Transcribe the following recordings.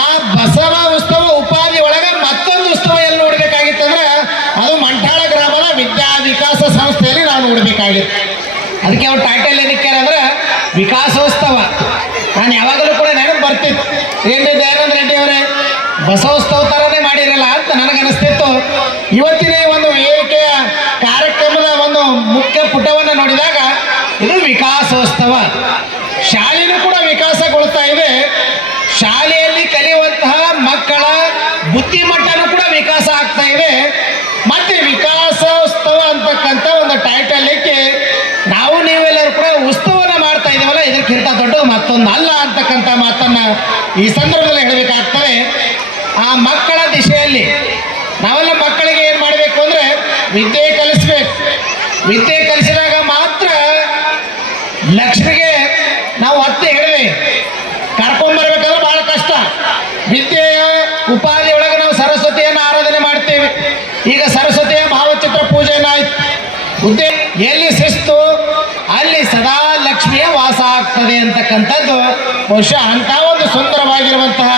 ಆ ಬಸವ ಉತ್ಸವ ಉಪಾಧಿ ಒಳಗೆ ಮತ್ತೊಂದು ಉತ್ಸವ ಎಲ್ಲಿ ನೋಡ್ಬೇಕಾಗಿತ್ತಂದ್ರೆ ಅದು ಮಂಠಾಳ ಗ್ರಾಮದ ವಿದ್ಯಾ ವಿಕಾಸ ಸಂಸ್ಥೆಯಲ್ಲಿ ನಾವು ನೋಡ್ಬೇಕಾಗಿತ್ತು. ಅದಕ್ಕೆ ಅವ್ರು ಟೈಟಲ್ ಏನಕ್ಕೆ ಅಂದ್ರೆ ವಿಕಾಸೋತ್ಸವ. ನಾನು ಯಾವಾಗಲೂ ಕೂಡ ನನಗೆ ಬರ್ತಿತ್ತು. ಏನು ದಯಾನಂದ ರೆಡ್ಡಿ ಅವರೇ, ಬಸವೋತ್ಸವ ಥರನೇ ಮಾಡಿರಲ್ಲ ಅಂತ ನನಗನ್ನಿಸ್ತಿತ್ತು. ಇವತ್ತಿನ ಈ ಒಂದು ವೇದಿಕೆಯ ಕಾರ್ಯಕ್ರಮದ ಒಂದು ಮುಖ್ಯ ಪುಟವನ್ನು ನೋಡಿದಾಗ ಇದು ವಿಕಾಸೋತ್ಸವ. ಶಾಲೆನೂ ಕೂಡ ವಿಕಾಸಗೊಳ್ತಾ ಇದೆ ಶಾಲೆಯಲ್ಲಿ ಕಲಿಯುವಂತಹ ಮಕ್ಕಳ ಬುದ್ಧಿಮಟ್ಟನೂ ಕೂಡ ವಿಕಾಸ ಆಗ್ತಾ ಇದೆ. ಮತ್ತೆ ವಿಕಾಸೋತ್ಸವ ಅಂತಕ್ಕಂಥ ಒಂದು ಟೈಟಲ್ಗೆ ನಾವು ನೀವೆಲ್ಲರೂ ಕೂಡ ಉತ್ಸವನ ಮಾಡ್ತಾ ಇದೀವಲ್ಲ, ಇದಕ್ಕಿಂತ ದೊಡ್ಡ ಮತ್ತೊಂದು ಅಲ್ಲ ಅಂತಕ್ಕಂಥ ಮಾತನ್ನ ಈ ಸಂದರ್ಭದಲ್ಲಿ ಹೇಳಬೇಕಾಗ್ತದೆ. ಆ ಮಕ್ಕಳ ದಿಶೆಯಲ್ಲಿ ನಾವೆಲ್ಲ ಮಕ್ಕಳಿಗೆ ಏನು ಮಾಡಬೇಕು ಅಂದ್ರೆ ವಿದ್ಯೆ ಕಲಿಸ್ಬೇಕು. ವಿದ್ಯೆ ಕಲಿಸಿದಾಗ ಮಾತ್ರ ಲಕ್ಷ್ಮಿಗೆ ನಾವು ಅತ್ತೆ ಹೇಳಿವಿ ಕರ್ಕೊಂಡ್ಬರ್ಬೇಕಾದ್ರೆ ಬಹಳ ಕಷ್ಟ. ವಿದ್ಯೆಯ ಉಪಾಧಿ ಒಳಗೆ ನಾವು ಸರಸ್ವತಿಯನ್ನು ಆರಾಧನೆ ಮಾಡ್ತೇವೆ ಈಗ ಸರಸ್ವತಿಯ ಭಾವಚಿತ್ರ ಪೂಜೆನ ಆಯ್ತು. ಉದ್ದೇ ಎಲ್ಲಿ ಶಿಸ್ತು ಅಲ್ಲಿ ಸದಾ ಲಕ್ಷ್ಮಿಯ ವಾಸ ಆಗ್ತದೆ ಅಂತಕ್ಕಂಥದ್ದು ಬಹುಶಃ ಅಂತ ಒಂದು ಸುಂದರವಾಗಿರುವಂತಹ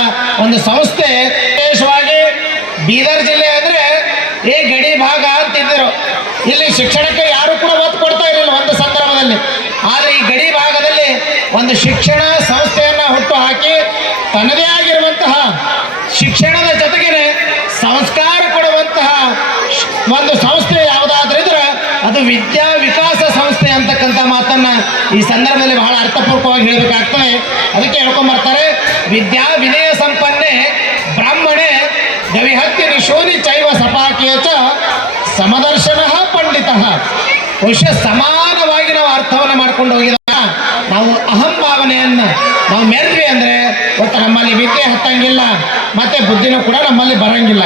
ಒಂದು ಸಂಸ್ಥೆ. ವಿಶೇಷವಾಗಿ ಬೀದರ್ ಜಿಲ್ಲೆ ಅಂದ್ರೆ, ಏ ಗಡಿ ಭಾಗ ಅಂತಿದ್ದರು. ಇಲ್ಲಿ ಶಿಕ್ಷಣಕ್ಕೆ ಯಾರು ಕೂಡ ಒತ್ತು ಕೊಡ್ತಾ ಇರಲಿಲ್ಲ ಒಂದು ಸಂದರ್ಭದಲ್ಲಿ. ಆದರೆ ಈ ಗಡಿ ಭಾಗದಲ್ಲಿ ಒಂದು ಶಿಕ್ಷಣ ಸಂಸ್ಥೆಯನ್ನ ಹುಟ್ಟು ಹಾಕಿ, ತನ್ನದೇ ಸಂಸ್ಥೆ ಯಾವುದಾದ್ರೂ ಇದ್ರೆ ಅದು ವಿದ್ಯಾ ವಿಕಾಸ ಸಂಸ್ಥೆ ಅಂತಕ್ಕಂಥ ಮಾತನ್ನ ಈ ಸಂದರ್ಭದಲ್ಲಿ ಬಹಳ ಅರ್ಥಪೂರ್ವಕವಾಗಿ ಹೇಳಬೇಕಾಗ್ತದೆ. ಅದಕ್ಕೆ ಹೇಳ್ಕೊಂಬರ್ತಾರೆ, ವಿದ್ಯಾ ವಿನಯ ಸಂಪನ್ನೆ ಬ್ರಾಹ್ಮಣೆ ಗವಿಹತ್ಯ ನಿಶೋನಿ ಚೈವ ಸಪಾಕಿಯ ಚ ಸಮದರ್ಶನ ಪಂಡಿತ. ಬಹುಶಃ ಸಮಾನವಾಗಿ ನಾವು ಅರ್ಥವನ್ನು ಮಾಡ್ಕೊಂಡು ಹೋಗಿದಾಗ ನಾವು ಅಹಂ ಭಾವನೆಯನ್ನ ನಾವು ಮೆರೆದ್ವಿ ಅಂದ್ರೆ ಒಟ್ಟು ನಮ್ಮಲ್ಲಿ ವಿದ್ಯೆ ಹತ್ತಂಗಿಲ್ಲ, ಮತ್ತೆ ಬುದ್ಧಿನೂ ಕೂಡ ನಮ್ಮಲ್ಲಿ ಬರಂಗಿಲ್ಲ.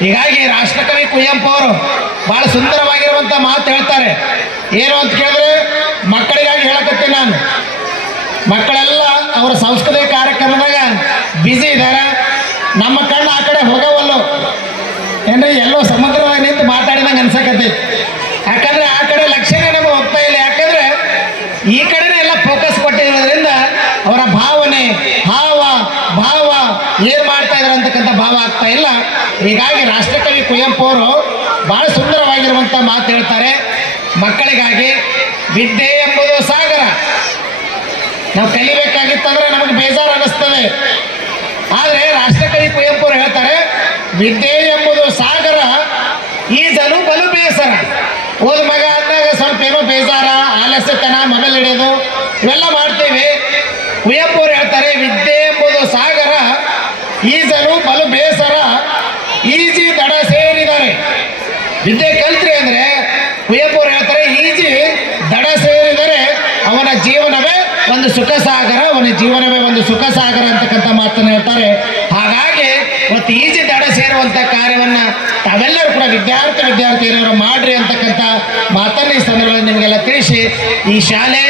ಹೀಗಾಗಿ ರಾಷ್ಟ್ರಕವಿ ಕುವೆಂಪು ಅವರು ಬಹಳ ಸುಂದರವಾಗಿರುವಂತ ಮಾತು ಹೇಳ್ತಾರೆ. ಏನು ಅಂತ ಕೇಳಿದ್ರೆ ಮಕ್ಕಳಿಗಾಗಿ ಹೇಳಕತ್ತೀನಿ ನಾನು. ಮಕ್ಕಳೆಲ್ಲ ಅವರ ಸಾಂಸ್ಕೃತಿಕ ಕಾರ್ಯಕ್ರಮದಾಗ ಬ್ಯುಸಿ ಇದ್ದಾರೆ. ನಮ್ಮ ಕಣ್ಣು ಆ ಕಡೆ ಹೋಗವಲ್ಲು. ಏನ್ರಿ, ಎಲ್ಲೋ ಸಮುದ್ರದಾಗ ನಿಂತು ಮಾತಾಡಿದಂಗೆ ಅನ್ಸಕತ್ತೈತಿ. ಯಾಕಂದ್ರೆ ಆ ಕಡೆ ಲಕ್ಷ್ಯನೇ ನಮಗೆ ಹೋಗ್ತಾ ಇಲ್ಲ. ಯಾಕಂದ್ರೆ ಈ ಕಡೆನೇ ಎಲ್ಲ ಫೋಕಸ್ ಕೊಟ್ಟಿರೋದ್ರಿಂದ ಅವರ ಭಾವನೆ ಹಾವ ಭಾವ ಏನ್ ಮಾಡ್ತಾ ಇದಾರೆ ಅಂತಕ್ಕಂಥ ಭಾವ ಆಗ್ತಾ ಇಲ್ಲ. ಹೀಗಾಗಿ ರಾಷ್ಟ್ರಕವಿ ಕುವೆಂಪು ಅವರು ಬಹಳ ಸುಂದರವಾಗಿರುವಂಥ ಮಾತು ಹೇಳ್ತಾರೆ. ಮಕ್ಕಳಿಗಾಗಿ ವಿದ್ಯೆ ಎಂಬುದು ಸಾಗರ. ನಾವು ಕಲಿಬೇಕಾಗಿತ್ತಂದ್ರೆ ನಮಗೆ ಬೇಜಾರು ಅನ್ನಿಸ್ತದೆ. ಆದರೆ ರಾಷ್ಟ್ರಕವಿ ಕುವೆಂಪು ಅವರು ಹೇಳ್ತಾರೆ, ವಿದ್ಯೆ ಎಂಬುದು ಸಾಗರ, ಈಜಲು ಬಲು ಬೇಸರ. ಓದ್ ಮಗ ಅಂದಾಗ ಸ್ವಲ್ಪ ಏನೋ ಬೇಜಾರ, ಆಲಸ್ಯತನ ಮೊಬೈಲ್ ಹಿಡಿಯೋದು ಇವೆಲ್ಲ ಮಾಡ್ತೀವಿ. ಕುವೆಂಪು ಅವರು ಹೇಳ್ತಾರೆ, ವಿದ್ಯೆ ಎಂಬುದು ಸಾಗರ, ಈಜಲು ಬಲು ಬೇಸರ ಈಜಿ ದಡ ಸೇರಿದ್ದಾರೆ ವಿದ್ಯೆ ಕಲ್ತ್ರಿ ಅಂದ್ರೆ ಕುವೆಂಪು ಅವರು ಹೇಳ್ತಾರೆ ಈಜಿ, ದಡ ಸೇರಿದರೆ ಅವನ ಜೀವನವೇ ಒಂದು ಸುಖ ಸಾಗರ ಅವನ ಜೀವನವೇ ಒಂದು ಸುಖ ಸಾಗರ ಅಂತಕ್ಕಂಥ ಮಾತನ್ನು ಹೇಳ್ತಾರೆ. ಹಾಗಾಗಿ ಇವತ್ತು ಈಜಿ, ದಡ ಸೇರುವಂತ ಕಾರ್ಯವನ್ನ ತಾವೆಲ್ಲರೂ ಕೂಡ ವಿದ್ಯಾರ್ಥಿ ವಿದ್ಯಾರ್ಥಿ ಏನಾದ್ರು ಮಾಡ್ರಿ ಅಂತಕ್ಕಂಥ ಮಾತನ್ನು ಈ ಸಂದರ್ಭದಲ್ಲಿ ನಿಮಗೆಲ್ಲ ತಿಳಿಸಿ, ಈ ಶಾಲೆ